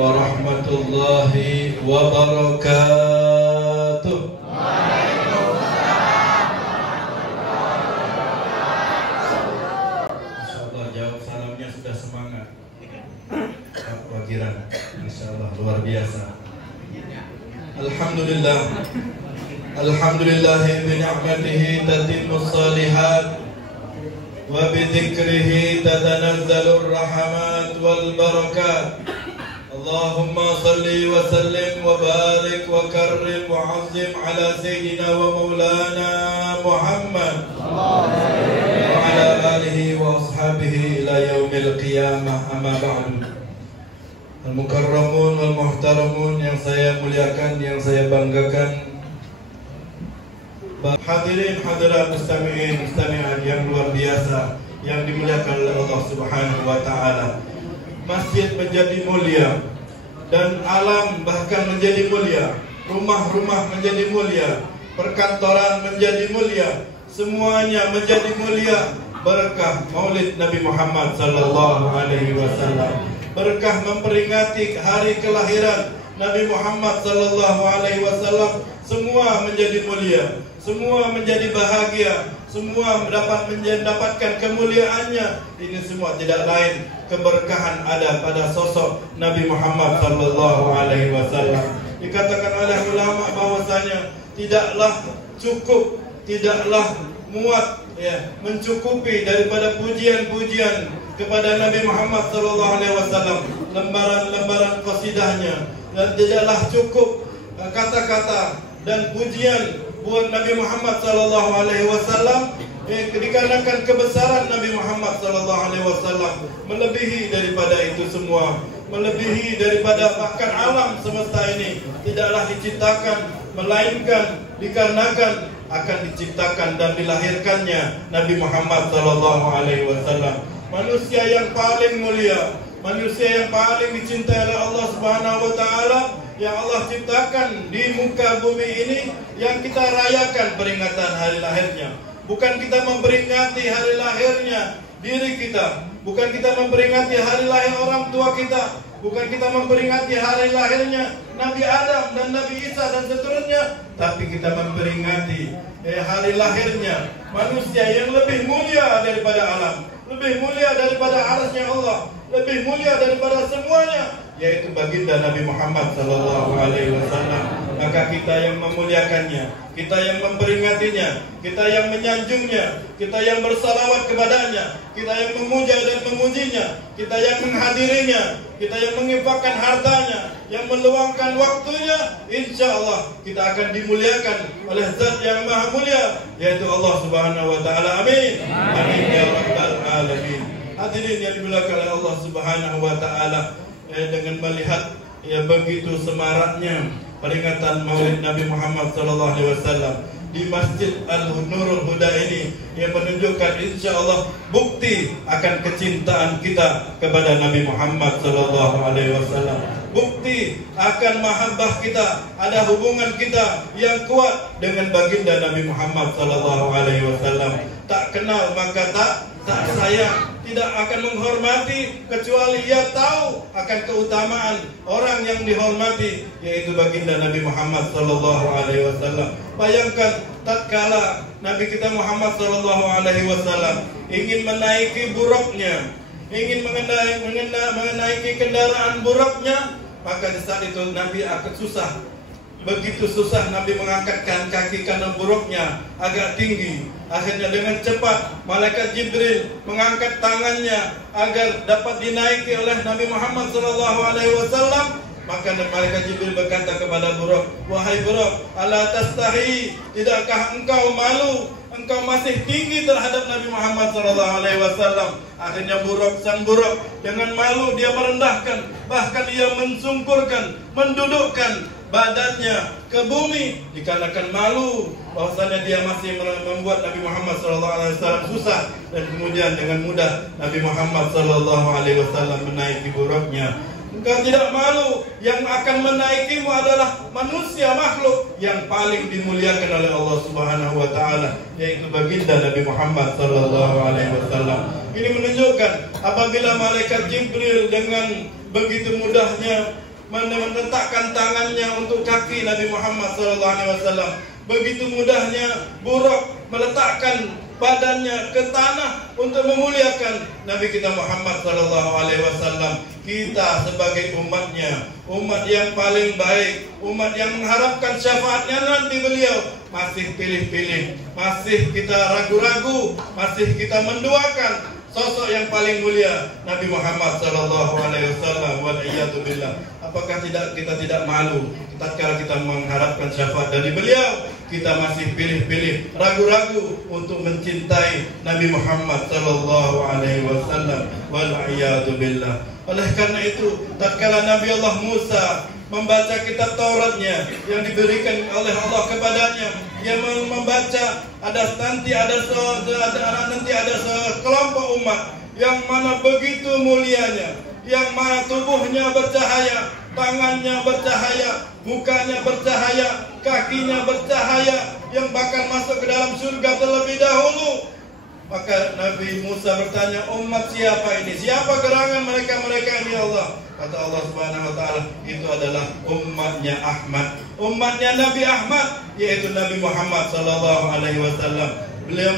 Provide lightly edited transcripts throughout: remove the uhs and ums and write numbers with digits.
warahmatullahi wabarakatuh. Insyaallah jawab salamnya sudah semangat. Pak Wagiran, insyaallah luar biasa. Alhamdulillah. Alhamdulillah bi ni'matihi tatimmus shalihat wa bi dzikrihi tatanazzalur rahmat wal barakat. Allahumma salli wa sallim wa barik wa karrim wa azim ala sayyidina wa maulana Muhammad wa ala alihi wa ashabihi ila yaumil qiyamah, amma ba'du. Al-mukarramun wal muhtaramun yang saya muliakan, yang saya banggakan, hadirin hadirat mustami'in mustami'at yang luar biasa yang dimuliakan oleh Allah Subhanahu wa taala. Masjid menjadi mulia dan alam bahkan menjadi mulia, rumah-rumah menjadi mulia, perkantoran menjadi mulia, semuanya menjadi mulia berkah Maulid Nabi Muhammad sallallahu alaihi wasallam, berkah memperingati hari kelahiran Nabi Muhammad sallallahu alaihi wasallam. Semua menjadi mulia, semua menjadi bahagia, semua mendapatkan kemuliaannya. Ini semua tidak lain keberkahan ada pada sosok Nabi Muhammad sallallahu alaihi wasallam. Dikatakan oleh ulama bahwasanya tidaklah cukup, tidaklah muat mencukupi daripada pujian-pujian kepada Nabi Muhammad sallallahu alaihi wasallam, lembaran-lembaran qasidahnya, dan tidaklah cukup kata-kata dan pujian buat Nabi Muhammad sallallahu alaihi wasallam, dikarenakan kebesaran Nabi Muhammad sallallahu alaihi wasallam melebihi daripada itu semua, melebihi daripada bahkan alam semesta ini tidaklah diciptakan melainkan dikarenakan akan diciptakan dan dilahirkannya Nabi Muhammad sallallahu alaihi wasallam, manusia yang paling mulia, manusia yang paling dicintai oleh Allah Subhanahu wa taala, yang Allah ciptakan di muka bumi ini, yang kita rayakan peringatan hari lahirnya. Bukan kita memperingati hari lahirnya diri kita, bukan kita memperingati hari lahir orang tua kita, bukan kita memperingati hari lahirnya Nabi Adam dan Nabi Isa dan seterusnya, tapi kita memperingati hari lahirnya manusia yang lebih mulia daripada alam, lebih mulia daripada arasnya Allah, lebih mulia daripada semuanya, yaitu baginda Nabi Muhammad sallallahu alaihi wasallam. Maka kita yang memuliakannya, kita yang memperingatinya, kita yang menyanjungnya, kita yang bersalawat kepadanya, kita yang memuja dan memujinya, kita yang menghadirinya, kita yang menginfakkan hartanya, yang meluangkan waktunya, insya Allah kita akan dimuliakan oleh Zat yang Maha Mulia, yaitu Allah Subhanahu wa taala. Amin. Amin ya rabbal alamin. Hadirin yang dimuliakan oleh Allah Subhanahu wa taala, dengan melihat begitu semaraknya peringatan Maulid Nabi Muhammad sallallahu alaihi wasallam di Masjid Al-Nurul Huda ini, yang menunjukkan insyaallah bukti akan kecintaan kita kepada Nabi Muhammad sallallahu alaihi wasallam, bukti akan mahabbah kita, ada hubungan kita yang kuat dengan baginda Nabi Muhammad sallallahu alaihi wasallam. Tak kenal maka tak sayang, tidak akan menghormati kecuali ia tahu akan keutamaan orang yang dihormati, yaitu baginda Nabi Muhammad sallallahu alaihi wasallam. Bayangkan tatkala Nabi kita Muhammad sallallahu alaihi wasallam ingin menaiki buruknya, ingin menaiki kendaraan buruknya, maka di saat itu Nabi akan susah. Begitu susah Nabi mengangkatkan kaki kanan buruknya agak tinggi. Akhirnya dengan cepat malaikat Jibril mengangkat tangannya agar dapat dinaiki oleh Nabi Muhammad SAW. Maka malaikat Jibril berkata kepada Buraq, "Wahai Buraq, ala tastahi, tidakkah engkau malu? Engkau masih tinggi terhadap Nabi Muhammad SAW." Akhirnya sang Buraq dengan malu dia merendahkan, bahkan ia mensungkurkan, mendudukkan badannya ke bumi dikarenakan malu bahwasanya dia masih membuat Nabi Muhammad SAW susah, dan kemudian dengan mudah Nabi Muhammad SAW menaiki buruknya. Engkau tidak malu? Yang akan menaikimu adalah manusia, makhluk yang paling dimuliakan oleh Allah Subhanahu wa taala, yaitu baginda Nabi Muhammad SAW. Ini menunjukkan apabila malaikat Jibril dengan begitu mudahnya meletakkan tangannya untuk kaki Nabi Muhammad SAW. Begitu mudahnya Buraq meletakkan badannya ke tanah untuk memuliakan Nabi kita Muhammad SAW. Kita sebagai umatnya, umat yang paling baik, umat yang mengharapkan syafaatnya nanti beliau, masih pilih-pilih, masih kita ragu-ragu, masih kita menduakan sosok yang paling mulia Nabi Muhammad SAW. Waliyatubillah. Apakah kita tidak malu tatkala kita mengharapkan syafaat dari beliau, kita masih pilih-pilih, ragu-ragu untuk mencintai Nabi Muhammad SAW. Waliyatubillah. Oleh karena itu, tatkala Nabi Allah Musa membaca kitab Tauratnya yang diberikan oleh Allah kepadanya, dia membaca nanti ada sekelompok umat yang mana begitu mulianya, yang mana tubuhnya bercahaya, tangannya bercahaya, mukanya bercahaya, kakinya bercahaya, yang bahkan masuk ke dalam surga terlebih dahulu. Maka Nabi Musa bertanya, umat siapa ini? Siapa gerangan mereka-mereka ini Allah? Kata Allah Subhanahu wa taala, itu adalah umatnya Ahmad, umatnya Nabi Ahmad, yaitu Nabi Muhammad sallallahu alaihi wasallam. Beliau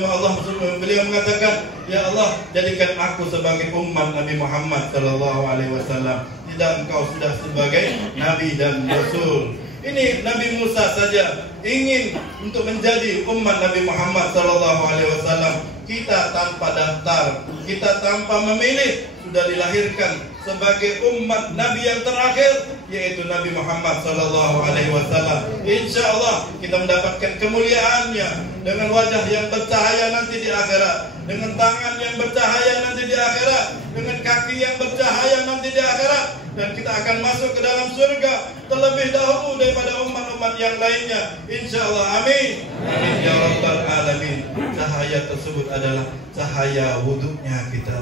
mengatakan, ya Allah, jadikan aku sebagai umat Nabi Muhammad sallallahu alaihi wasallam. Tidak engkau sudah sebagai nabi dan rasul. Ini Nabi Musa saja ingin untuk menjadi umat Nabi Muhammad SAW. Kita tanpa daftar, kita tanpa memilih, sudah dilahirkan sebagai umat Nabi yang terakhir, yaitu Nabi Muhammad SAW. Insya Allah kita mendapatkan kemuliaannya dengan wajah yang bercahaya nanti di akhirat, dengan tangan yang bercahaya nanti di akhirat, dengan kaki yang bercahaya nanti di akhirat, dan kita akan masuk ke dalam surga terlebih dahulu daripada umat-umat yang lainnya. Insya Allah, amin. Amin ya rabbal alamin. Cahaya tersebut adalah cahaya wuduknya kita.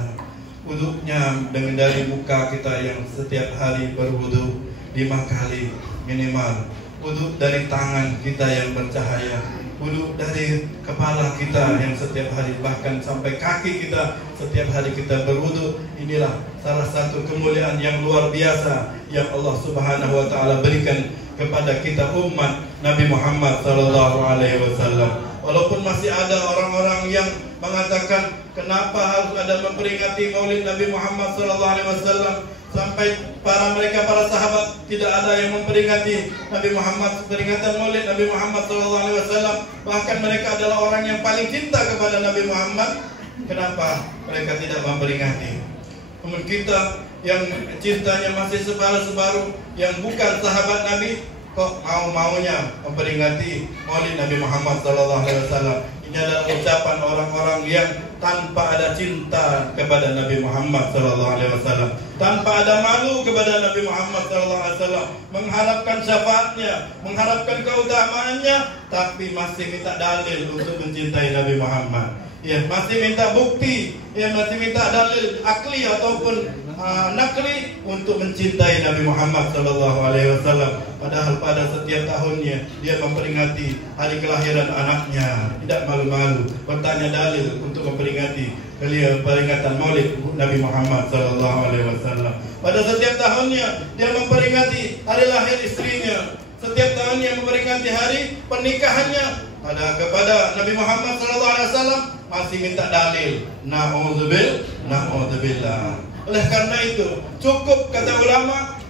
Wuduknya dengan dari muka kita yang setiap hari berwuduk 5 kali minimal. Wuduk dari tangan kita yang bercahaya. Wuduk dari kepala kita yang setiap hari, bahkan sampai kaki kita setiap hari kita berwuduk. Inilah salah satu kemuliaan yang luar biasa yang Allah Subhanahu wa taala berikan kepada kita umat Nabi Muhammad SAW. Walaupun masih ada orang-orang yang mengatakan, kenapa harus ada memperingati Maulid Nabi Muhammad SAW, sampai para sahabat tidak ada yang memperingati Nabi Muhammad, peringatan Maulid Nabi Muhammad SAW. Bahkan mereka adalah orang yang paling cinta kepada Nabi Muhammad. Kenapa mereka tidak memperingati? Namun kita yang cintanya masih separuh-separuh, yang bukan sahabat Nabi, kok mau-maunya memperingati Maulid Nabi Muhammad SAW. Ini adalah ucapan orang-orang yang tanpa ada cinta kepada Nabi Muhammad SAW, tanpa ada malu kepada Nabi Muhammad SAW, mengharapkan syafaatnya, mengharapkan keutamaannya, tapi masih minta dalil untuk mencintai Nabi Muhammad. Ya, masih minta bukti, ya, masih minta dalil akli ataupun nakli untuk mencintai Nabi Muhammad SAW. Padahal pada setiap tahunnya dia memperingati hari kelahiran anaknya, tidak malu-malu bertanya dalil untuk memperingati peringatan Maulid Nabi Muhammad SAW. Pada setiap tahunnya dia memperingati hari lahir istrinya, setiap tahunnya memperingati hari pernikahannya. Kepada Nabi Muhammad SAW masih minta dalil. Na'udzubillah. Oleh karena itu, cukup kata ulama,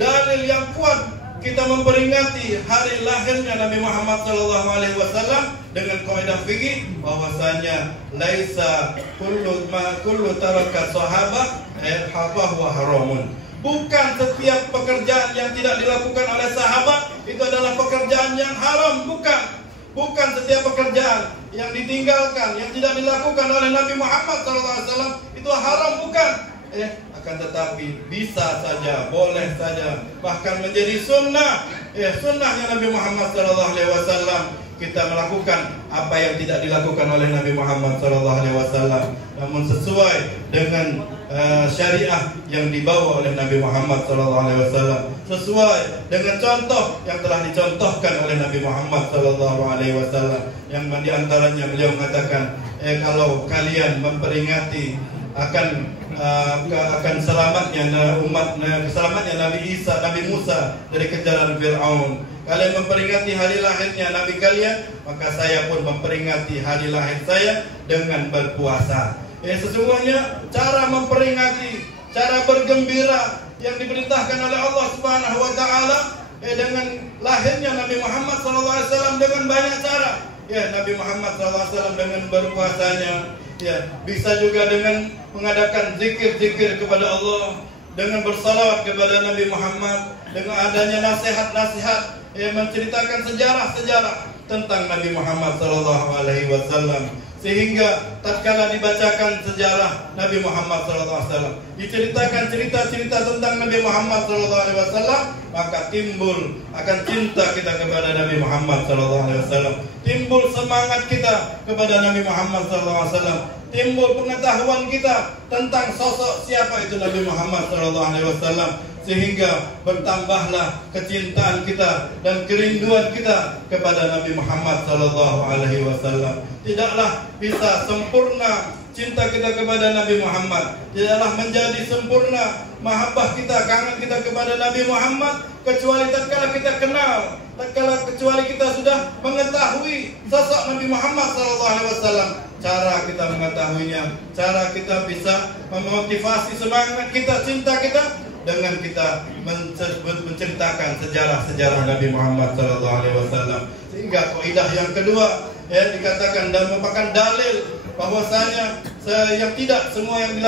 dalil yang kuat kita memperingati hari lahirnya Nabi Muhammad SAW dengan kaidah fikih bahwasanya laisa kullu taraka sahabah wa haramun. Bukan setiap pekerjaan yang tidak dilakukan oleh sahabat itu adalah pekerjaan yang haram, bukan. Bukan setiap pekerjaan yang ditinggalkan, yang tidak dilakukan oleh Nabi Muhammad SAW itu haram, bukan. Akan tetapi bisa saja, boleh saja, bahkan menjadi sunnah. Sunnahnya Nabi Muhammad SAW kita melakukan apa yang tidak dilakukan oleh Nabi Muhammad SAW, namun sesuai dengan syariah yang dibawa oleh Nabi Muhammad SAW, sesuai dengan contoh yang telah dicontohkan oleh Nabi Muhammad SAW, yang diantaranya beliau mengatakan, kalau kalian memperingati akan selamatnya umat, keselamatnya Nabi Isa, Nabi Musa dari kejaran Fir'aun. Kalian memperingati hari lahirnya Nabi kalian, maka saya pun memperingati hari lahir saya dengan berpuasa. Sesungguhnya cara memperingati, cara bergembira yang diperintahkan oleh Allah Subhanahu wa taala dengan lahirnya Nabi Muhammad SAW dengan banyak cara. Nabi Muhammad SAW dengan berpuasanya, bisa juga dengan mengadakan zikir-zikir kepada Allah, dengan bersalawat kepada Nabi Muhammad, dengan adanya nasihat-nasihat menceritakan sejarah-sejarah tentang Nabi Muhammad SAW, sehingga tatkala dibacakan sejarah Nabi Muhammad SAW, diceritakan cerita-cerita tentang Nabi Muhammad SAW, maka timbul akan cinta kita kepada Nabi Muhammad SAW, timbul semangat kita kepada Nabi Muhammad SAW, timbul pengetahuan kita tentang sosok siapa itu Nabi Muhammad SAW, sehingga bertambahlah kecintaan kita dan kerinduan kita kepada Nabi Muhammad SAW. Tidaklah bisa sempurna cinta kita kepada Nabi Muhammad, tidaklah menjadi sempurna mahabbah kita, kangen kita kepada Nabi Muhammad, kecuali tatkala kita kenal, kecuali kita sudah mengetahui sosok Nabi Muhammad SAW. Cara kita mengetahuinya, cara kita bisa memotivasi semangat kita, cinta kita, dengan kita menceritakan sejarah-sejarah Nabi Muhammad SAW. Sehingga kaidah yang kedua dikatakan dan merupakan dalil bahwasanya yang tidak semua yang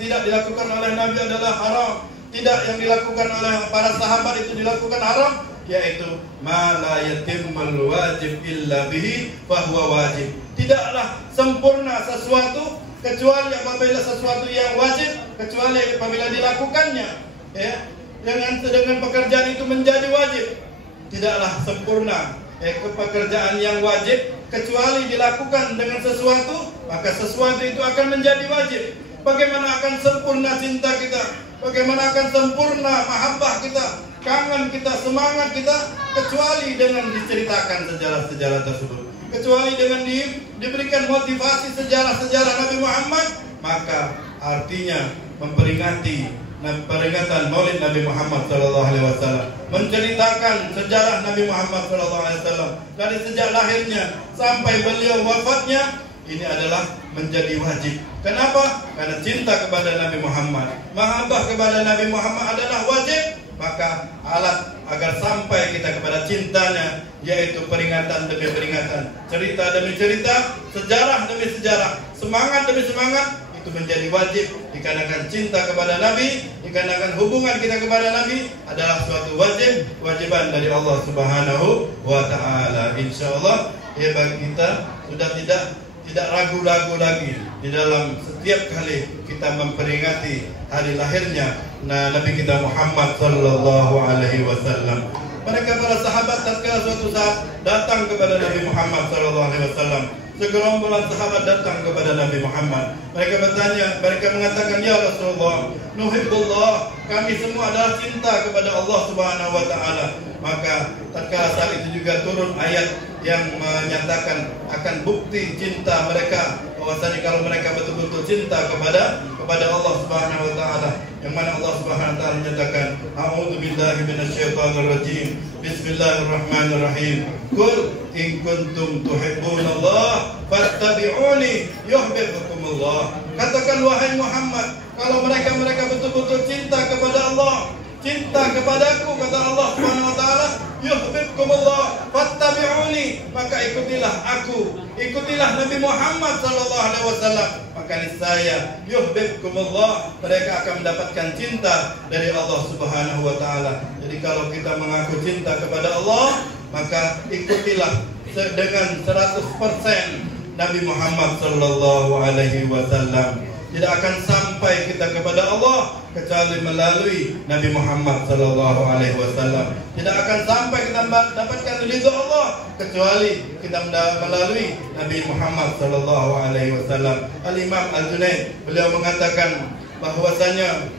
tidak dilakukan oleh Nabi adalah haram, tidak yang dilakukan oleh para sahabat itu dilakukan haram, yaitu ma la yatimmul wajib illa bihi fahuwa wajib. Tidaklah sempurna sesuatu kecuali apabila sesuatu yang wajib, kecuali apabila dilakukannya dengan pekerjaan itu menjadi wajib. Tidaklah sempurna pekerjaan yang wajib kecuali dilakukan dengan sesuatu, maka sesuatu itu akan menjadi wajib. Bagaimana akan sempurna cinta kita, bagaimana akan sempurna mahabbah kita, kangen kita, semangat kita, kecuali dengan diceritakan sejarah-sejarah tersebut, kecuali dengan diberikan motivasi sejarah-sejarah Nabi Muhammad. Maka artinya memperingati peringatan Maulid Nabi Muhammad SAW, menceritakan sejarah Nabi Muhammad SAW dari sejak lahirnya sampai beliau wafatnya, ini adalah menjadi wajib. Kenapa? Karena cinta kepada Nabi Muhammad, mahabbah kepada Nabi Muhammad adalah wajib. Maka alat agar sampai kita kepada cintanya, yaitu peringatan demi peringatan, cerita demi cerita, sejarah demi sejarah, semangat demi semangat, itu menjadi wajib. Dikarenakan cinta kepada Nabi, dikarenakan hubungan kita kepada Nabi adalah suatu kewajiban dari Allah Subhanahu wa taala. Insyaallah bagi kita sudah tidak ragu-ragu lagi di dalam setiap kali kita memperingati hari lahirnya Nabi kita Muhammad sallallahu alaihi wasallam. Mereka para sahabat tatkala suatu saat datang kepada Nabi Muhammad sallallahu alaihi wasallam, segerombolan sahabat datang kepada Nabi Muhammad. Mereka bertanya, mereka mengatakan, ya Rasulullah, nuhibbullah, kami semua adalah cinta kepada Allah Subhanahu wa taala. Maka tatkala saat itu juga turun ayat yang menyatakan akan bukti cinta mereka, bahwasanya kalau mereka betul-betul cinta kepada Allah Subhanahu wa taala, yang mana Allah Subhanahu wa taala menyatakan, a'udzu billahi minasyaitonir rajim, bismillahirrahmanirrahim, qul in kuntum tuhibbunallah fattabi'uni yuhibbukumullah. Katakan wahai Muhammad, kalau mereka betul-betul cinta kepada Allah, cinta kepadaku, kata Allah Subhanahu wa taala, yuhibbukumullah fattabi'uni, maka ikutilah aku, ikutilah Nabi Muhammad sallallahu alaihi wasallam, maka niscaya yuhibbukumullah, mereka akan mendapatkan cinta dari Allah Subhanahu wa taala. Jadi kalau kita mengaku cinta kepada Allah, maka ikutilah dengan 100% Nabi Muhammad sallallahu alaihi wasallam. Tidak akan sampai kita kepada Allah kecuali melalui Nabi Muhammad sallallahu alaihi wasallam. Tidak akan sampai kita mendapatkan ridha Allah kecuali kita melalui Nabi Muhammad sallallahu alaihi wasallam. Al-Imam Al-Junaid beliau mengatakan bahwasanya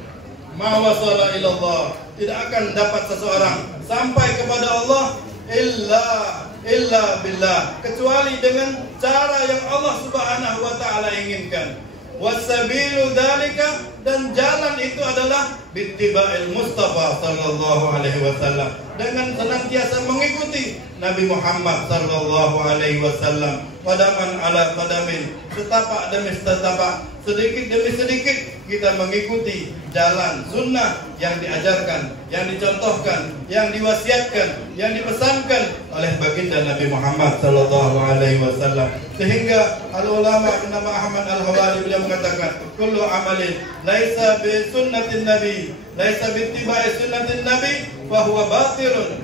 ma wasala ila Allah, tidak akan dapat seseorang sampai kepada Allah illa billah, kecuali dengan cara yang Allah Subhanahu wa taala inginkan. Wasabilu dzalika, dan jalan itu adalah bittiba'il Mustafa sallallahu alaihi wasallam, dengan senantiasa mengikuti Nabi Muhammad sallallahu alaihi wasallam, qadaman ala qadamin, setapak demi setapak, sedikit demi sedikit kita mengikuti jalan sunnah yang diajarkan, yang dicontohkan, yang diwasiatkan, yang dipesankan oleh baginda Nabi Muhammad sallallahu alaihi wasallam. Sehingga al-ulama bernama Ahmad Al-Hawali beliau mengatakan, kullu amalin laisa bi sunnatin nabi, laisa bi ittiba'i sunnatin nabi fa huwa batilun.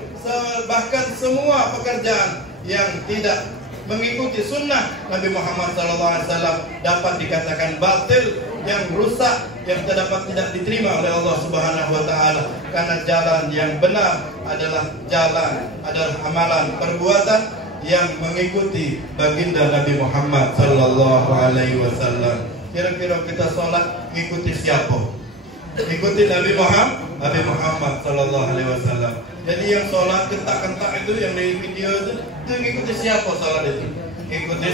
Bahkan semua pekerjaan yang tidak mengikuti sunnah Nabi Muhammad SAW dapat dikatakan batil, yang rusak, yang tidak diterima oleh Allah Subhanahu wa taala. Karena jalan yang benar adalah amalan perbuatan yang mengikuti baginda Nabi Muhammad sallallahu alaihi wasallam. Kira-kira kita sholat ngikuti siapa? Ikuti Nabi Muhammad sallallahu alaihi wasallam. Jadi yang sholat kentak-kentak itu, yang di video itu ngikuti siapa sholat itu? Ikuti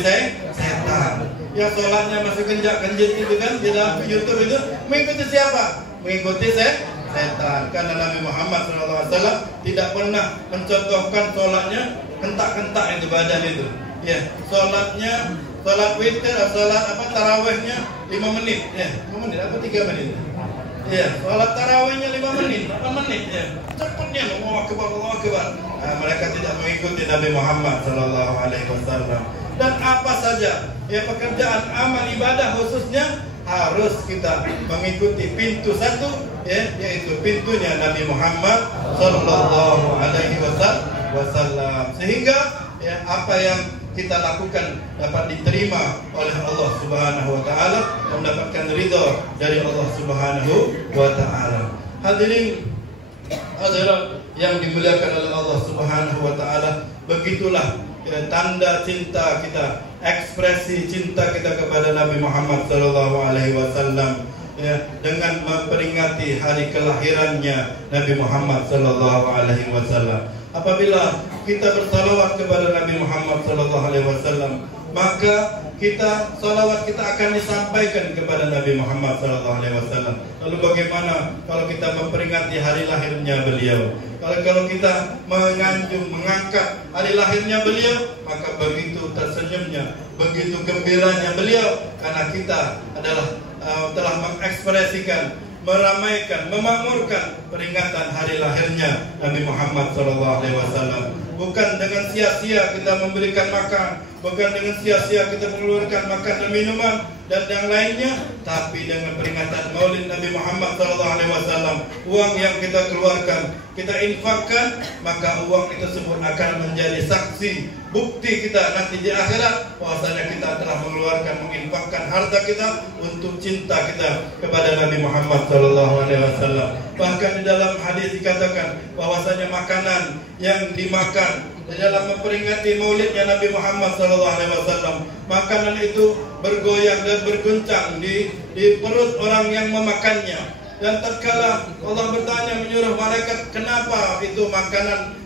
setan. Yang sholatnya masih kenjat-kenjit itu kan di dalam YouTube itu, mengikuti siapa? Mengikuti setan. Karena Nabi Muhammad SAW tidak pernah mencontohkan sholatnya kentak-kentak itu badan itu. Ya, sholat witir, tarawihnya 5 menit. Ya, 5 menit apa 3 menit? Ya, sholat tarawihnya 5 menit, 8 menit. Ya, cepatnya Allahu Akbar. Nah, mereka tidak mengikuti Nabi Muhammad sallallahu alaihi wasallam. Dan apa saja ya pekerjaan amal ibadah khususnya harus kita mengikuti pintu satu, ya, yaitu pintunya Nabi Muhammad sallallahu alaihi wasallam. Sehingga ya apa yang kita lakukan dapat diterima oleh Allah Subhanahu wa taala dan mendapatkan ridha dari Allah Subhanahu wa taala. Hadirin hadirat yang dimuliakan oleh Allah Subhanahu wa taala, begitulah ya, tanda cinta kita, ekspresi cinta kita kepada Nabi Muhammad sallallahu alaihi wasallam, ya, dengan memperingati hari kelahirannya Nabi Muhammad sallallahu alaihi wasallam. Apabila kita bersalawat kepada Nabi Muhammad sallallahu alaihi wasallam, maka salawat kita akan disampaikan kepada Nabi Muhammad sallallahu alaihi wasallam. Lalu bagaimana kalau kita memperingati hari lahirnya beliau? Kalau kita mengangkat hari lahirnya beliau, maka begitu tersenyumnya, begitu gembiranya beliau, karena kita telah mengekspresikan, meramaikan, memakmurkan peringatan hari lahirnya Nabi Muhammad SAW. Bukan dengan sia-sia kita memberikan makan, bukan dengan sia-sia kita mengeluarkan makan dan minuman dan yang lainnya, tapi dengan peringatan Maulid Nabi Muhammad SAW. Uang yang kita keluarkan, kita infakkan, maka uang itu tersebut akan menjadi saksi, bukti kita nanti di akhirat bahwasanya kita telah menginfakkan harta kita untuk cinta kita kepada Nabi Muhammad SAW. Bahkan di dalam hadis dikatakan bahwasanya makanan yang dimakan di dalam memperingati maulidnya Nabi Muhammad SAW, makanan itu bergoyang dan berguncang di perut orang yang memakannya. Dan tatkala Allah bertanya, menyuruh malaikat, kenapa itu makanan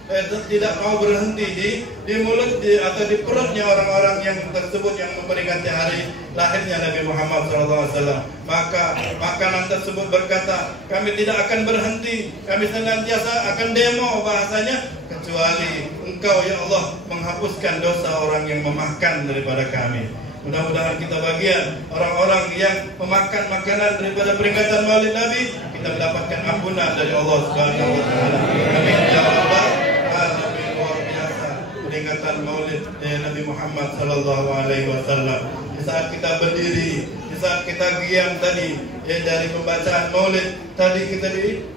tidak mau berhenti di mulut atau di perutnya orang-orang yang tersebut yang memperingati hari lahirnya Nabi Muhammad SAW. Maka makanan tersebut berkata, kami tidak akan berhenti, kami senantiasa akan demo, bahasanya, kecuali Engkau ya Allah menghapuskan dosa orang yang memakan daripada kami. Mudah-mudahan kita bagian orang-orang yang memakan makanan daripada peringatan Maulid Nabi, kita mendapatkan ampunan dari Allah Subhanahu wa taala. Amin ya rabbal alamin. Luar biasa peringatan Maulid Nabi Muhammad sallallahu alaihi wasallam. Di saat kita berdiri, di saat kita giam tadi, ya, dari pembacaan Maulid tadi kita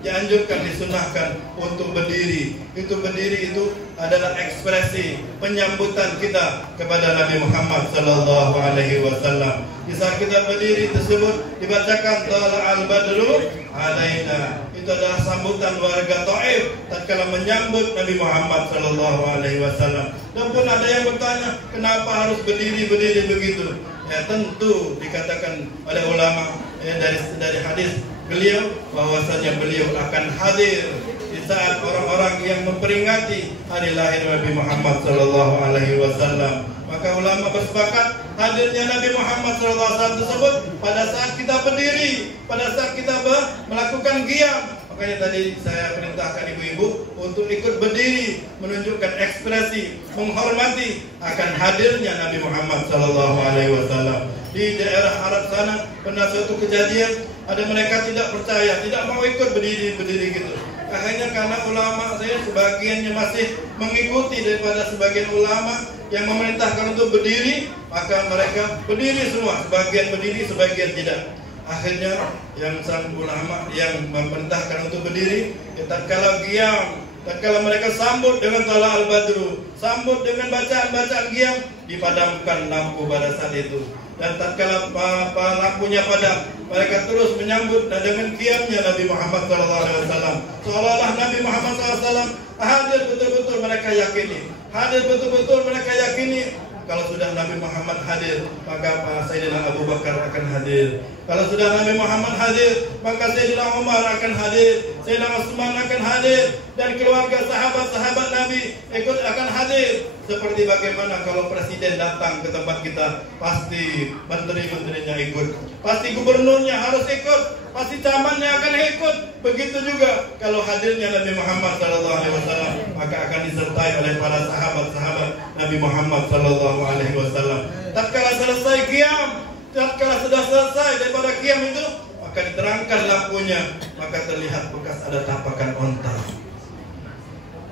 dianjurkan, disunahkan untuk berdiri. Berdiri itu adalah ekspresi penyambutan kita kepada Nabi Muhammad sallallahu alaihi wasallam. Di saat kita berdiri tersebut dibacakan Tala'al Badru alaina. Itu adalah sambutan warga Taif tatkala menyambut Nabi Muhammad sallallahu alaihi wasallam. Dan pun ada yang bertanya, kenapa harus berdiri begitu? Ya, tentu dikatakan oleh ulama ya, dari hadis beliau bahwasanya beliau akan hadir di saat orang-orang yang memperingati hari lahir Nabi Muhammad sallallahu alaihi wasallam. Maka ulama bersepakat hadirnya Nabi Muhammad SAW tersebut pada saat kita berdiri, pada saat kita melakukan qiyam. Makanya tadi saya perintahkan ibu-ibu untuk ikut berdiri, menunjukkan ekspresi, menghormati akan hadirnya Nabi Muhammad SAW. Di daerah Arab sana pernah suatu kejadian, ada mereka tidak percaya, tidak mau ikut berdiri gitu. Akhirnya karena ulama saya sebagiannya masih mengikuti daripada sebagian ulama yang memerintahkan untuk berdiri, maka mereka berdiri semua, sebagian berdiri, sebagian tidak. Akhirnya yang sang ulama yang memerintahkan untuk berdiri, tatkala qiyam, tatkala mereka sambut dengan Thala al-Badru, sambut dengan bacaan-bacaan qiyam, dipadamkan lampu pada saat itu. Dan tatkala lampunya padam, mereka terus menyambut dengan qiyamnya Nabi Muhammad SAW. Seolah-olah Nabi Muhammad SAW hadir betul-betul mereka yakini. Hadir betul-betul mereka yakini. Kalau sudah Nabi Muhammad hadir, maka Sayyidina Abu Bakar akan hadir. Kalau sudah Nabi Muhammad hadir, maka Sayyidina Umar akan hadir, Sayyidina Utsman akan hadir, dan keluarga sahabat-sahabat Nabi ikut akan hadir. Seperti bagaimana kalau presiden datang ke tempat kita, pasti menteri-menterinya ikut, pasti gubernurnya harus ikut, pasti camatnya akan ikut. Begitu juga kalau hadirnya Nabi Muhammad SAW, maka akan disertai oleh para sahabat-sahabat Nabi Muhammad SAW. Tatkala selesai qiyam, tatkala sudah selesai daripada qiyam itu, maka diterangkan lampunya, maka terlihat bekas ada tapakan onta.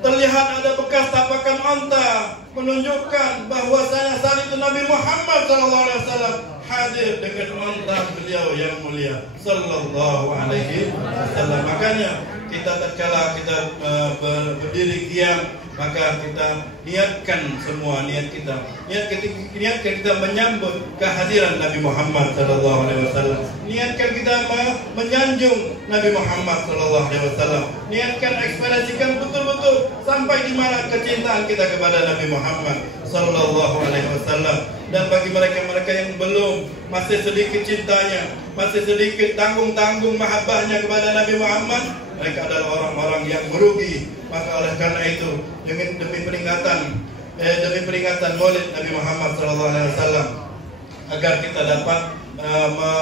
Terlihat ada bekas tapakan onta, menunjukkan bahwasanya saat itu Nabi Muhammad SAW hadir dengan onta beliau yang mulia Sallallahu Alaihi Wasallam. Makanya kita tatkala kita berdiri qiyam, maka kita niatkan semua niatkan kita menyambut kehadiran Nabi Muhammad SAW. Niatkan kita menyanjung Nabi Muhammad SAW. Niatkan ekspresikan betul-betul sampai di mana kecintaan kita kepada Nabi Muhammad SAW. Dan bagi mereka-mereka yang belum, masih sedikit cintanya, masih sedikit tanggung-tanggung mahabbahnya kepada Nabi Muhammad, mereka adalah orang-orang yang merugi. Maka oleh karena itu, demi peringatan Maulid Nabi Muhammad SAW, agar kita dapat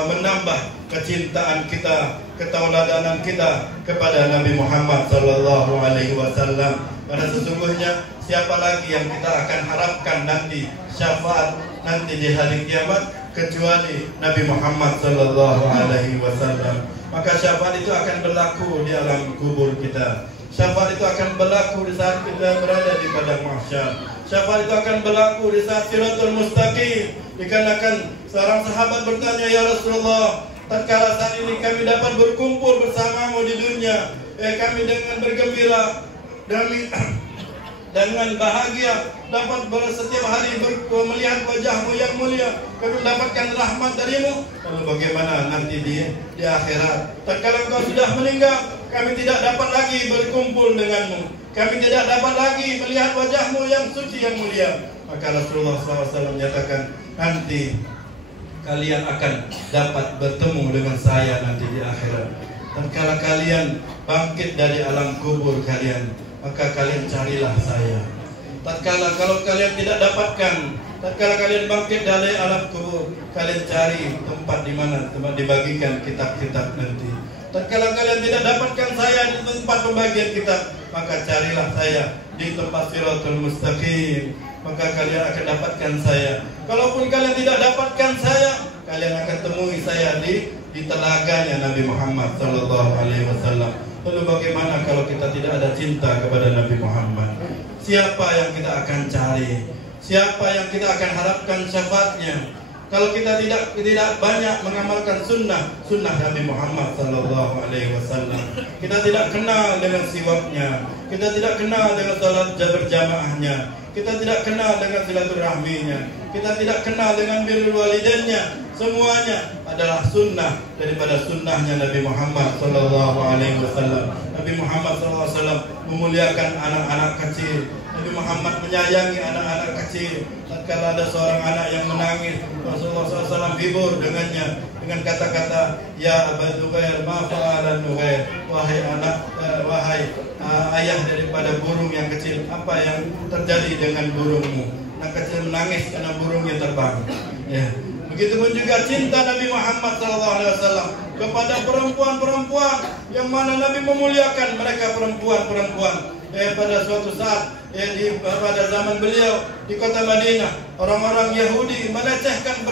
menambah kecintaan kita, ketauladanan kita kepada Nabi Muhammad SAW. Karena sesungguhnya siapa lagi yang kita akan harapkan nanti syafaat nanti di hari kiamat kecuali Nabi Muhammad SAW. Maka syafaat itu akan berlaku di alam kubur kita. Syafaat itu akan berlaku di saat kita berada di padang mahsyar. Syafaat itu akan berlaku di saat Siratul Mustaqim. Dikarenakan seorang sahabat bertanya, "Ya Rasulullah, tatkala saat ini kami dapat berkumpul bersamamu di dunia, kami dengan bergembira, dengan bahagia dapat setiap hari melihat wajahmu yang mulia, kami mendapatkan rahmat darimu. Lalu bagaimana nanti di akhirat? Tatkala engkau sudah meninggal, kami tidak dapat lagi berkumpul denganmu, kami tidak dapat lagi melihat wajahmu yang suci yang mulia." Maka Rasulullah SAW menyatakan, nanti kalian akan dapat bertemu dengan saya nanti di akhirat. Tatkala kalian bangkit dari alam kubur kalian, maka kalian carilah saya. Kalau kalian tidak dapatkan, tatkala kalian bangkit dari alam kubur, kalian cari tempat di mana tempat dibagikan kitab-kitab nanti. Tatkala kalian tidak dapatkan saya di tempat pembagian kitab, maka carilah saya di tempat Siratul Mustaqim, maka kalian akan dapatkan saya. Kalaupun kalian tidak dapatkan saya, kalian akan temui saya di telaganya Nabi Muhammad SAW. Lalu bagaimana kalau kita tidak ada cinta kepada Nabi Muhammad? Siapa yang kita akan cari? Siapa yang kita akan harapkan syafaatnya? Kalau kita tidak banyak mengamalkan sunnah Nabi Muhammad SAW, kita tidak kenal dengan siwaknya, kita tidak kenal dengan salat berjamaahnya, kita tidak kenal dengan silaturahminya, kita tidak kenal dengan birrul walidainnya. Semuanya adalah sunnah daripada sunnahnya Nabi Muhammad SAW. Nabi Muhammad SAW memuliakan anak-anak kecil. Nabi Muhammad menyayangi anak-anak kecil. Tatkala ada seorang anak yang menangis, Rasulullah SAW hibur dengannya dengan kata-kata, "Ya Aba Zubair, ma fa'alan Nugair." Wahai anak, ayah daripada burung yang kecil, apa yang terjadi dengan burungmu? anak kecil menangis karena burungnya terbang. Ya. Begitupun juga cinta Nabi Muhammad SAW kepada perempuan-perempuan yang mana Nabi memuliakan mereka perempuan-perempuan. Pada suatu saat pada zaman beliau di kota Madinah, orang-orang Yahudi melecehkan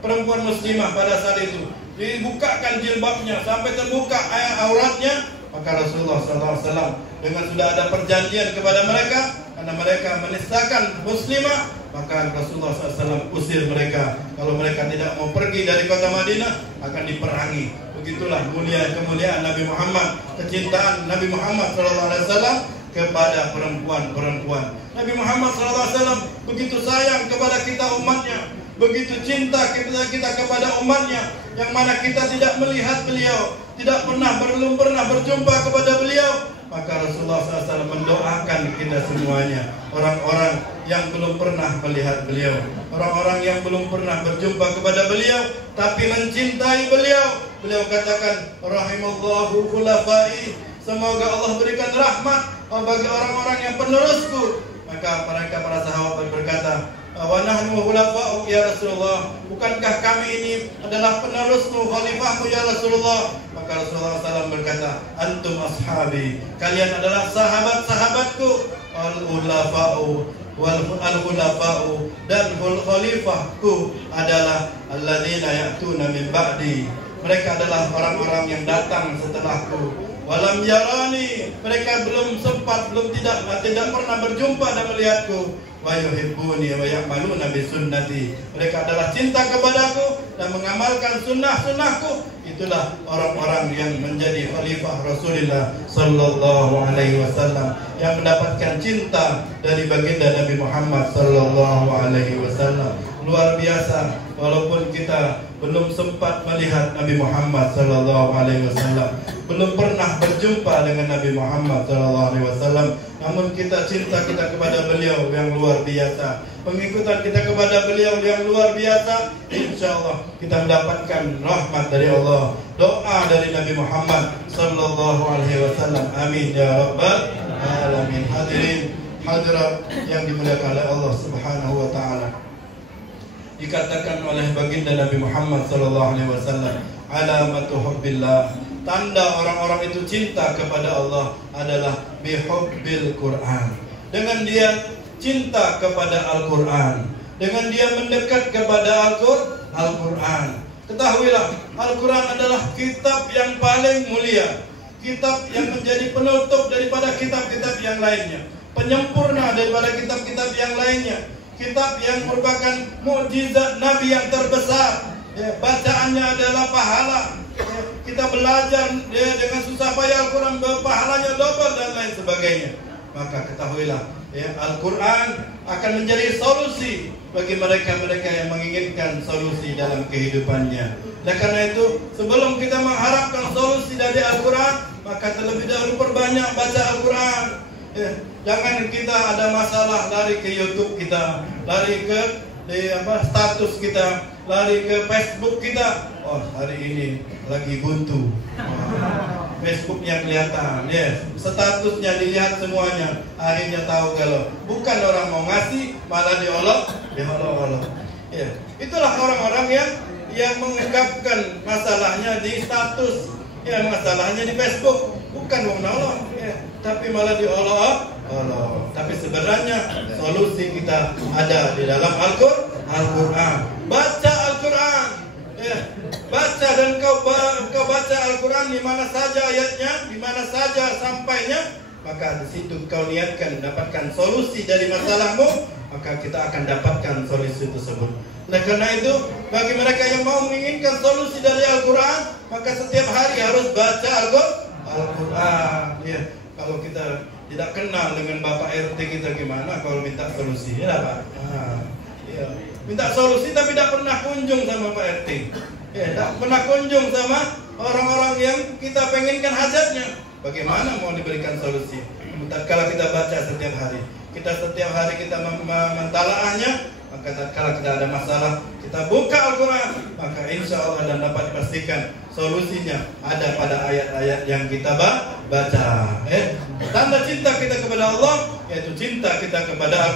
perempuan muslimah pada saat itu. Dibukakan jilbabnya sampai terbuka auratnya, maka Rasulullah SAW dengan sudah ada perjanjian kepada mereka karena mereka menistakan muslimah, maka Rasulullah SAW usir mereka. Kalau mereka tidak mau pergi dari kota Madinah akan diperangi. Begitulah kemuliaan Nabi Muhammad, kecintaan Nabi Muhammad SAW kepada perempuan-perempuan. Nabi Muhammad SAW begitu sayang kepada kita umatnya, begitu cinta kita kepada umatnya, yang mana kita tidak melihat beliau, belum pernah berjumpa kepada beliau. Maka Rasulullah SAW mendoakan kita semuanya, orang-orang yang belum pernah melihat beliau, orang-orang yang belum pernah berjumpa kepada beliau, tapi mencintai beliau. Beliau katakan, rahimallahu khulafai, semoga Allah berikan rahmat bagi orang-orang yang penerusku. Maka mereka para sahabat berkata, wa nahnu khulafa'u ya Rasulullah, bukankah kami ini adalah penerusmu, khalifahmu ya Rasulullah? Maka Rasulullah SAW berkata, antum ashabi, kalian adalah sahabat-sahabatku. Al-khulafa'u wal-khulafa'u, dan khalifahku adalah alladzina ya'tuna min ba'di, mereka adalah orang-orang yang datang setelahku. Walam yarani, mereka tidak pernah berjumpa dan melihatku. Wa yuhibbuni wa ya'maluna bi sunnati, mereka adalah cinta kepadaku dan mengamalkan sunnahku. Itulah orang-orang yang menjadi khalifah Rasulullah sallallahu alaihi wasallam, yang mendapatkan cinta dari baginda Nabi Muhammad sallallahu alaihi wasallam. Luar biasa, walaupun kita belum sempat melihat Nabi Muhammad sallallahu alaihi wasallam, belum pernah berjumpa dengan Nabi Muhammad sallallahu alaihi wasallam, namun kita cinta kita kepada beliau yang luar biasa, pengikutan kita kepada beliau yang luar biasa. Insyaallah kita mendapatkan rahmat dari Allah, doa dari Nabi Muhammad sallallahu alaihi wasallam. Amin ya rabbal alamin. Hadirin hadirat yang dimuliakan oleh Allah Subhanahu wa taala, dikatakan oleh baginda Nabi Muhammad sallallahu alaihi wasallam, alamatu hubbillah, tanda orang-orang itu cinta kepada Allah adalah bihubbil Quran. Dengan dia cinta kepada Al-Quran, dengan dia mendekat kepada Al-Quran. Ketahuilah, Al-Quran adalah kitab yang paling mulia, kitab yang menjadi penutup daripada kitab-kitab yang lainnya, penyempurna daripada kitab-kitab yang lainnya, kitab yang merupakan mukjizat Nabi yang terbesar. Bacaannya adalah pahala. Kita belajar dengan susah payah Al-Quran, pahalanya double dan lain sebagainya. Maka ketahuilah, Al-Quran akan menjadi solusi bagi mereka-mereka yang menginginkan solusi dalam kehidupannya. Dan karena itu, sebelum kita mengharapkan solusi dari Al-Quran, maka terlebih dahulu perbanyak baca Al-Quran. Jangan kita ada masalah lari ke YouTube kita, lari ke status kita, lari ke Facebook kita. Oh, hari ini lagi buntu. Facebooknya kelihatan, statusnya dilihat semuanya. Akhirnya tahu kalau bukan orang mau ngasih, malah diolok. Itulah orang-orang yang mengungkapkan masalahnya di status, masalahnya di Facebook, bukan mau menolong, tapi malah diolok. Tapi sebenarnya solusi kita ada di dalam Al-Quran. Baca Al-Quran, baca, dan kau baca Al-Quran di mana saja ayatnya, di mana saja sampainya, maka di situ kau niatkan mendapatkan solusi dari masalahmu, maka kita akan dapatkan solusi tersebut. Nah, karena itu bagi mereka yang mau menginginkan solusi dari Al-Quran, maka setiap hari harus baca Al-Quran. Kalau kita tidak kenal dengan Bapak RT kita, gimana kalau minta solusi? Pak. Minta solusi tapi tidak pernah kunjung sama Pak RT. Tidak pernah kunjung sama orang-orang yang kita pengenkan hajatnya. Bagaimana mau diberikan solusi? Kalau kita baca setiap hari, kita mentalaahnya, maka kalau kita ada masalah, kita buka Al-Quran, maka insya Allah dan dapat dipastikan solusinya ada pada ayat-ayat yang kita baca. Tanda cinta kita kepada Allah yaitu cinta kita kepada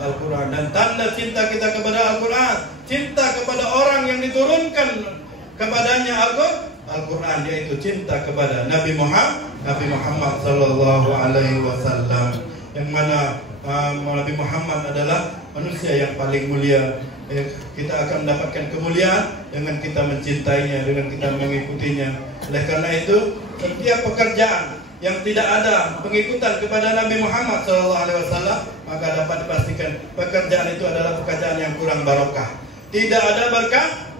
Al-Quran, dan tanda cinta kita kepada Al-Quran, cinta kepada orang yang diturunkan kepadanya Al-Quran, yaitu cinta kepada Nabi Muhammad sallallahu alaihi wasallam, yang mana Nabi Muhammad adalah manusia yang paling mulia. Kita akan mendapatkan kemuliaan dengan kita mencintainya, dengan kita mengikutinya. Oleh karena itu, setiap pekerjaan yang tidak ada pengikutan kepada Nabi Muhammad SAW, maka dapat dipastikan pekerjaan itu adalah pekerjaan yang kurang barokah. Tidak ada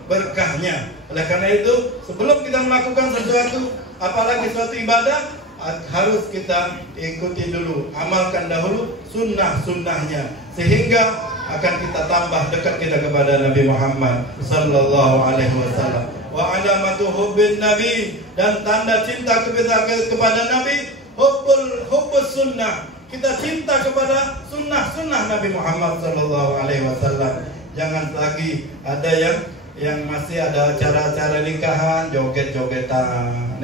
berkahnya. Oleh karena itu, sebelum kita melakukan sesuatu, apalagi suatu ibadah, harus kita ikuti dulu, amalkan dahulu sunnah-sunnahnya, sehingga akan kita tambah dekat kita kepada Nabi Muhammad sallallahu alaihi wasallam. Wa alamatu hubbin nabi, dan tanda cinta kepada Nabi hubbus sunnah. Kita cinta kepada sunnah-sunnah Nabi Muhammad sallallahu alaihi wasallam. Jangan lagi ada yang masih ada acara-acara nikahan joget-jogetan.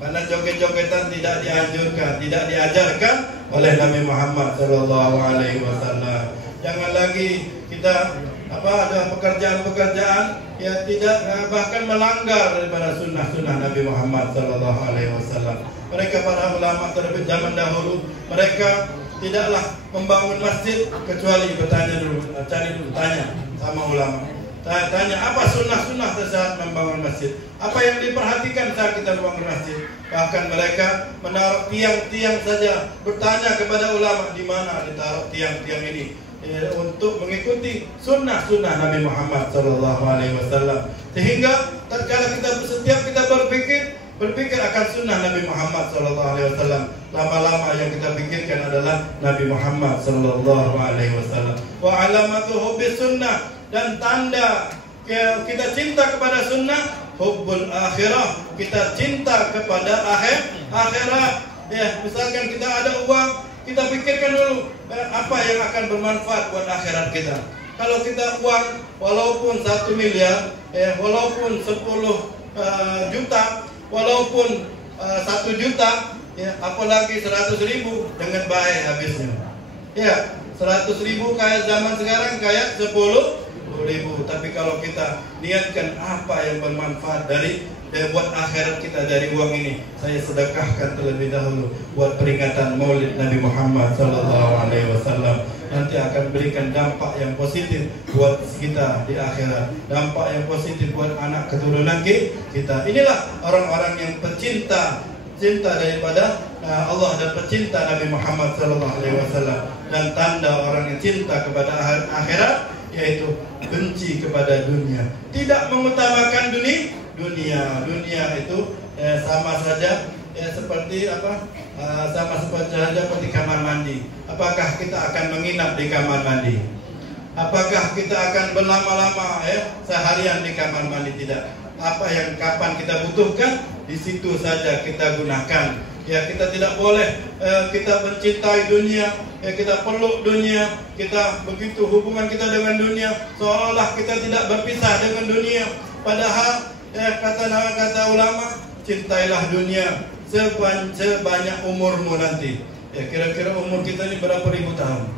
Karena joget-jogetan tidak dianjurkan, tidak diajarkan oleh Nabi Muhammad sallallahu alaihi wasallam. Jangan lagi kita ada pekerjaan-pekerjaan yang tidak bahkan melanggar daripada sunnah-sunnah Nabi Muhammad sallallahu alaihi wasallam. Mereka para ulama terlebih zaman dahulu, mereka tidaklah membangun masjid kecuali bertanya dulu, tanya sama ulama. Tanya apa sunnah-sunnah saat membangun masjid, apa yang diperhatikan saat kita membangun masjid. Bahkan mereka menaruh tiang-tiang saja, bertanya kepada ulama di mana ditaruh tiang-tiang ini, untuk mengikuti sunnah-sunnah Nabi Muhammad SAW. Sehingga tatkala setiap kita berpikir akan sunnah Nabi Muhammad SAW, lama-lama yang kita pikirkan adalah Nabi Muhammad SAW. Wa alamatu hubbis sunnah, dan tanda kita cinta kepada sunnah, hubbul akhirah, kita cinta kepada akhirat. Misalkan kita ada uang, kita pikirkan dulu apa yang akan bermanfaat buat akhirat kita. Kalau kita uang walaupun 1 miliar, walaupun 10 juta, walaupun 1 juta, apalagi 100.000, dengan baik habisnya. 100.000 kayak zaman sekarang kayak 10.000. Tapi kalau kita niatkan apa yang bermanfaat buat akhirat kita dari uang ini, saya sedekahkan terlebih dahulu buat peringatan Maulid Nabi Muhammad SAW, nanti akan berikan dampak yang positif buat kita di akhirat, dampak yang positif buat anak keturunan kita. Inilah orang-orang yang cinta daripada Allah dan pecinta Nabi Muhammad SAW. Dan tanda orang yang cinta kepada akhirat yaitu benci kepada dunia, tidak mengutamakan dunia itu sama saja seperti seperti kamar mandi. Apakah kita akan menginap di kamar mandi? Apakah kita akan berlama-lama seharian di kamar mandi? Tidak. Apa yang kapan kita butuhkan, di situ saja kita gunakan. Kita tidak boleh kita mencintai dunia, kita peluk dunia, kita begitu hubungan kita dengan dunia seolah-olah kita tidak berpisah dengan dunia. Padahal kata ulama, cintailah dunia sebanyak umurmu nanti. Kira-kira umur kita ini berapa ribu tahun?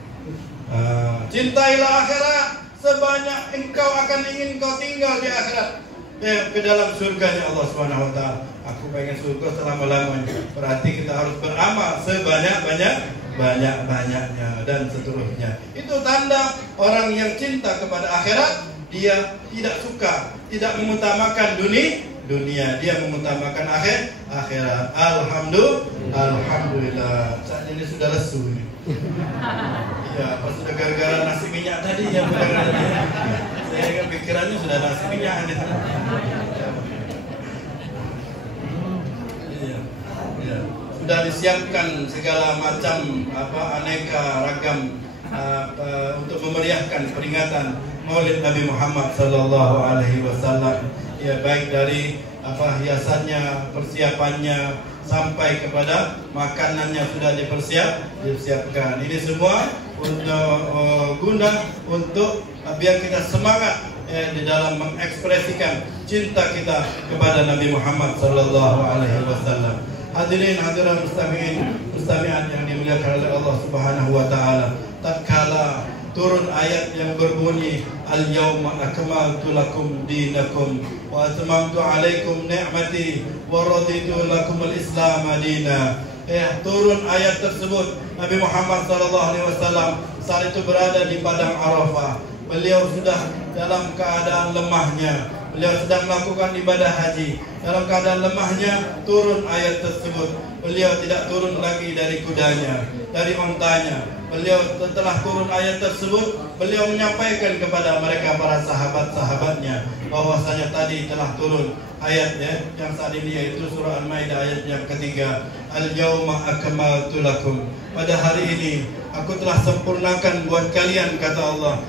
Cintailah akhirat sebanyak engkau akan ingin kau tinggal di akhirat, ke dalam surganya Allah Subhanahu wa taala. Aku pengen surga selama-lamanya. Berarti kita harus beramal sebanyak-banyaknya dan seterusnya. Itu tanda orang yang cinta kepada akhirat. Dia tidak suka, tidak mengutamakan dunia, dia mengutamakan akhirat. Alhamdulillah. Saat ini sudah lesu. Pas sudah gara-gara nasi minyak tadi yang saya kan pikirannya sudah nasi minyak. Sudah disiapkan segala macam aneka ragam untuk memeriahkan peringatan Maulid Nabi Muhammad sallallahu alaihi wasallam. Baik dari hiasannya, persiapannya, sampai kepada makanannya sudah dipersiapkan. Ini semua guna untuk biar kita semangat di dalam mengekspresikan cinta kita kepada Nabi Muhammad sallallahu alaihi wasallam. Hadirin hadirat mustami'at yang dimuliakan oleh Allah Subhanahu wa taala. Tatkala turun ayat yang berbunyi al-yawma akmaltu lakum dinakum wa atmamtu alaikum ni'mati wa raditu lakum al-islam madina. Turun ayat tersebut, Nabi Muhammad SAW saat itu berada di padang Arafah. Beliau sudah dalam keadaan lemahnya. Beliau sedang melakukan ibadah haji. Dalam keadaan lemahnya turun ayat tersebut. Beliau tidak turun lagi dari kudanya, dari ontanya. Beliau setelah turun ayat tersebut, beliau menyampaikan kepada mereka para sahabat-sahabatnya bahwasanya tadi telah turun ayatnya yang saat ini, yaitu surah Al-Maidah ayat yang ketiga. Al-yawma akmaltu lakum. Pada hari ini aku telah sempurnakan buat kalian, kata Allah.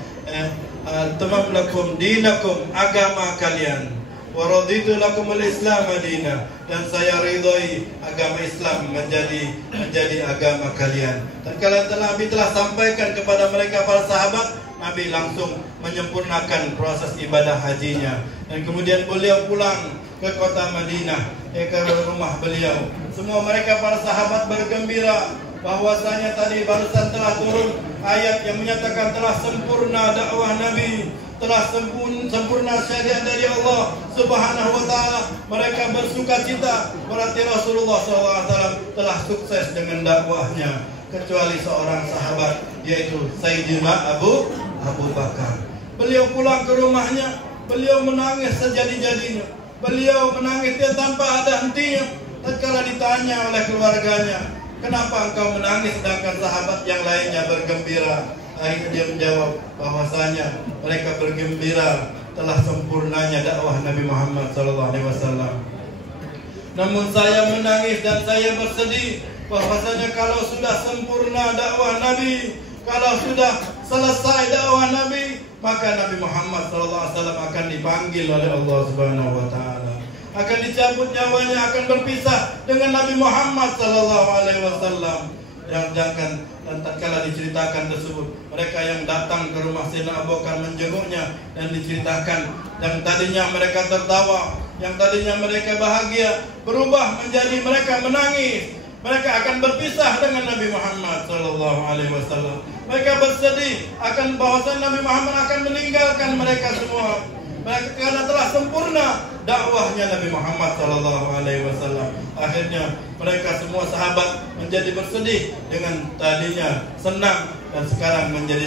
Tamam lakum dinakum, agama kalian. Wa raditu lakum al-islam madina, dan saya ridhoi agama Islam menjadi agama kalian. Dan kalian Nabi telah sampaikan kepada mereka para sahabat, Nabi langsung menyempurnakan proses ibadah hajinya. Dan kemudian beliau pulang ke kota Madinah, ke rumah beliau. Semua mereka para sahabat bergembira bahwasanya tadi barusan telah turun ayat yang menyatakan telah sempurna dakwah Nabi, telah sempurna syariat dari Allah Subhanahu wa taala. Mereka bersuka cita, berarti Rasulullah SAW telah sukses dengan dakwahnya, kecuali seorang sahabat, yaitu Sayyidina Abu Bakar. Beliau pulang ke rumahnya, beliau menangis sejadi-jadinya. Beliau menangis tanpa ada hentinya. Tatkala ditanya oleh keluarganya, kenapa engkau menangis sedangkan sahabat yang lainnya bergembira? Akhirnya dia menjawab bahwasanya mereka bergembira telah sempurnanya dakwah Nabi Muhammad SAW. Namun saya menangis dan saya bersedih bahwasanya kalau sudah sempurna dakwah Nabi, kalau sudah selesai dakwah Nabi, maka Nabi Muhammad SAW akan dipanggil oleh Allah Subhanahu wa taala. Akan dicabut nyawanya, akan berpisah dengan Nabi Muhammad SAW. Jangan dan tatkala diceritakan tersebut, mereka yang datang ke rumah Sayyidina Abu Bakar menjenguknya dan diceritakan, yang tadinya mereka tertawa, yang tadinya mereka bahagia, berubah menjadi mereka menangis. Mereka akan berpisah dengan Nabi Muhammad SAW. Mereka bersedih akan bahwasanya Nabi Muhammad akan meninggalkan mereka semua. Mereka karena telah sempurna dakwahnya Nabi Muhammad SAW. Akhirnya mereka semua sahabat menjadi bersedih, dengan tadinya senang dan sekarang menjadi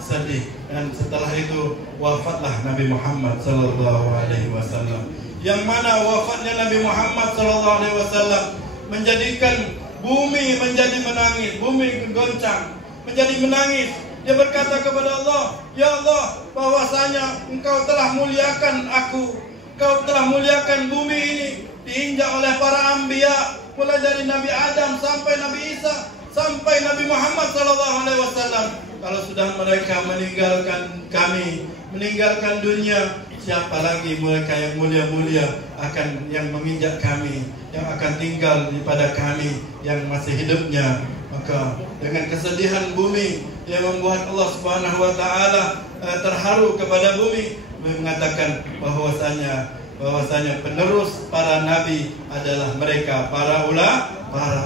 sedih. Dan setelah itu wafatlah Nabi Muhammad SAW. Yang mana wafatnya Nabi Muhammad SAW menjadikan bumi menjadi menangis, bumi goncang, menjadi menangis. Dia berkata kepada Allah, ya Allah, bahwasanya Engkau telah muliakan aku, Engkau telah muliakan bumi ini, diinjak oleh para anbiya, mulai dari Nabi Adam sampai Nabi Isa, sampai Nabi Muhammad SAW. Kalau sudah mereka meninggalkan kami, meninggalkan dunia, siapa lagi mereka yang mulia-mulia akan yang menginjak kami, yang akan tinggal pada kami yang masih hidupnya. Maka dengan kesedihan bumi yang membuat Allah Subhanahu wa taala terharu kepada bumi, mengatakan bahwasanya penerus para nabi adalah mereka para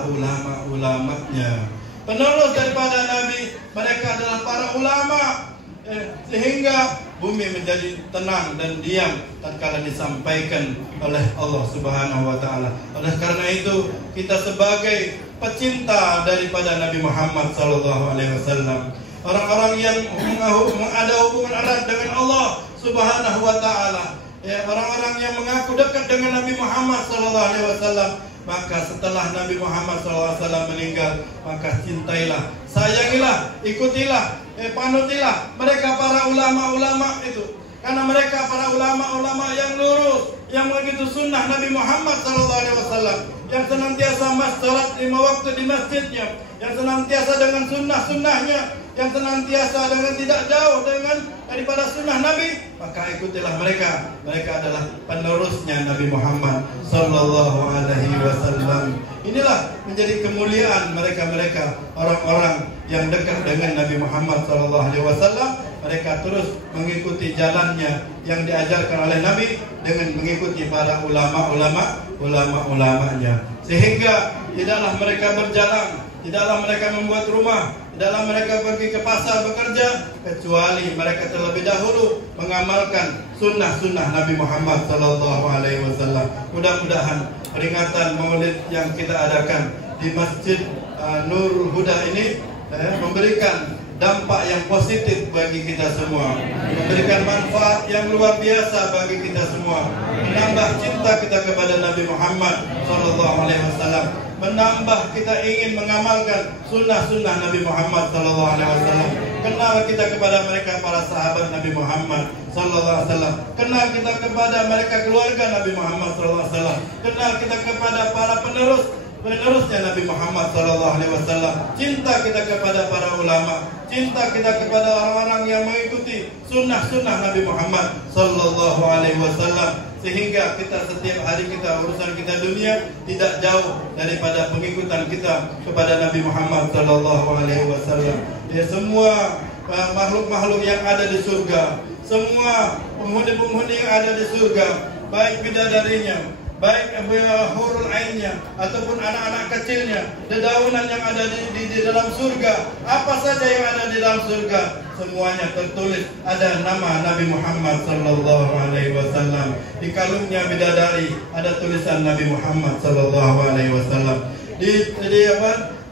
ulama-ulamanya. Penerus daripada nabi, mereka adalah para ulama. Sehingga bumi menjadi tenang dan diam tatkala disampaikan oleh Allah Subhanahu wa taala. Oleh karena itu, kita sebagai pecinta daripada Nabi Muhammad SAW, orang-orang yang ada hubungan erat dengan Allah Subhanahu wa taala, orang-orang yang mengaku dekat dengan Nabi Muhammad SAW, maka setelah Nabi Muhammad SAW meninggal, maka cintailah, sayangilah, ikutilah, panutilah mereka para ulama-ulama itu. Karena mereka para ulama-ulama yang lurus, yang begitu sunnah Nabi Muhammad SAW, yang senantiasa salat 5 waktu di masjidnya, yang senantiasa dengan sunnah-sunnahnya, yang senantiasa dengan tidak jauh daripada sunnah Nabi, maka ikutilah mereka. Mereka adalah penerusnya Nabi Muhammad SAW. Inilah menjadi kemuliaan mereka-mereka, orang-orang yang dekat dengan Nabi Muhammad SAW. mereka terus mengikuti jalannya yang diajarkan oleh Nabi dengan mengikuti para ulama-ulamanya. Sehingga tidaklah mereka berjalan, tidaklah mereka membuat rumah, tidaklah mereka pergi ke pasar bekerja, kecuali mereka terlebih dahulu mengamalkan sunnah-sunnah Nabi Muhammad SAW. Mudah-mudahan peringatan Maulid yang kita adakan di Masjid Nurul Huda ini memberikan dampak yang positif bagi kita semua, memberikan manfaat yang luar biasa bagi kita semua, menambah cinta kita kepada Nabi Muhammad SAW, menambah kita ingin mengamalkan sunnah-sunnah Nabi Muhammad SAW. Kenal kita kepada mereka para sahabat Nabi Muhammad SAW. Kenal kita kepada mereka keluarga Nabi Muhammad SAW. Kenal kita kepada para penerusnya Nabi Muhammad SAW. Cinta kita kepada para ulama, cinta kita kepada orang-orang yang mengikuti sunnah-sunnah Nabi Muhammad SAW, sehingga kita setiap hari kita, urusan kita dunia tidak jauh daripada pengikutan kita kepada Nabi Muhammad SAW. Ya, semua makhluk-makhluk yang ada di surga, semua penghuni-penghuni yang ada di surga, baik bidadarinya, baik hurul ainnya ataupun anak-anak kecilnya, dedaunan yang ada di dalam surga, apa saja yang ada di dalam surga, semuanya tertulis ada nama Nabi Muhammad SAW. Di kalungnya bidadari ada tulisan Nabi Muhammad SAW.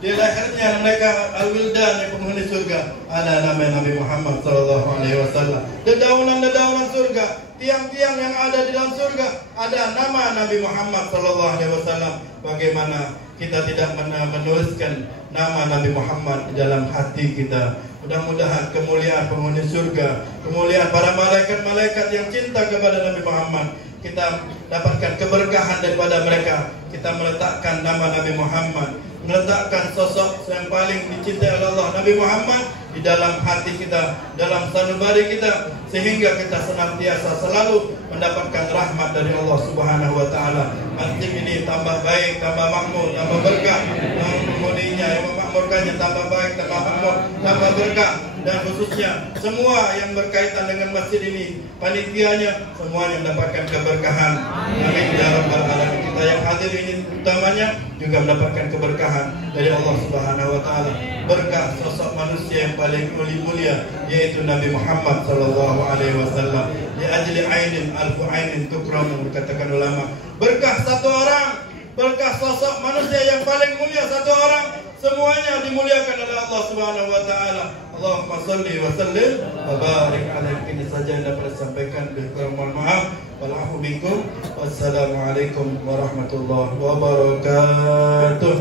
Di lehernya mereka al-wildan yang penghuni surga ada nama Nabi Muhammad SAW. Dedaunan surga, tiang-tiang yang ada di dalam surga ada nama Nabi Muhammad SAW. Bagaimana kita tidak menuliskan nama Nabi Muhammad di dalam hati kita? Mudah-mudahan kemuliaan penghuni surga, kemuliaan para malaikat-malaikat yang cinta kepada Nabi Muhammad, kita dapatkan keberkahan daripada mereka. Kita meletakkan nama Nabi Muhammad, meletakkan sosok yang paling dicintai oleh Allah, Nabi Muhammad, di dalam hati kita, dalam sanubari kita, sehingga kita senantiasa selalu mendapatkan rahmat dari Allah Subhanahu wa taala. Masjid ini tambah baik, tambah makmur, tambah berkah. Yang penghuninya, yang memakmurkannya tambah baik, tambah makmur, tambah berkah. Dan khususnya semua yang berkaitan dengan masjid ini, panitianya, semuanya mendapatkan keberkahan. Amin ya rabbal alamin. Kita yang hadir ini utamanya juga mendapatkan keberkahan dari Allah Subhanahu wa taala. Berkah sosok manusia yang paling mulia, yaitu Nabi Muhammad SAW. Di ajli ainin alfu ainin tukramu, berkatakan ulama. Berkah satu orang, berkah sosok manusia yang paling mulia satu orang, semuanya dimuliakan oleh Allah Subhanahu wa taala. Allahumma shalli wa sallim wa barik alaihi. Ini saja yang dapat disampaikan. Mohon maaf. Wal minkum. Wassalamualaikum warahmatullahi wabarakatuh.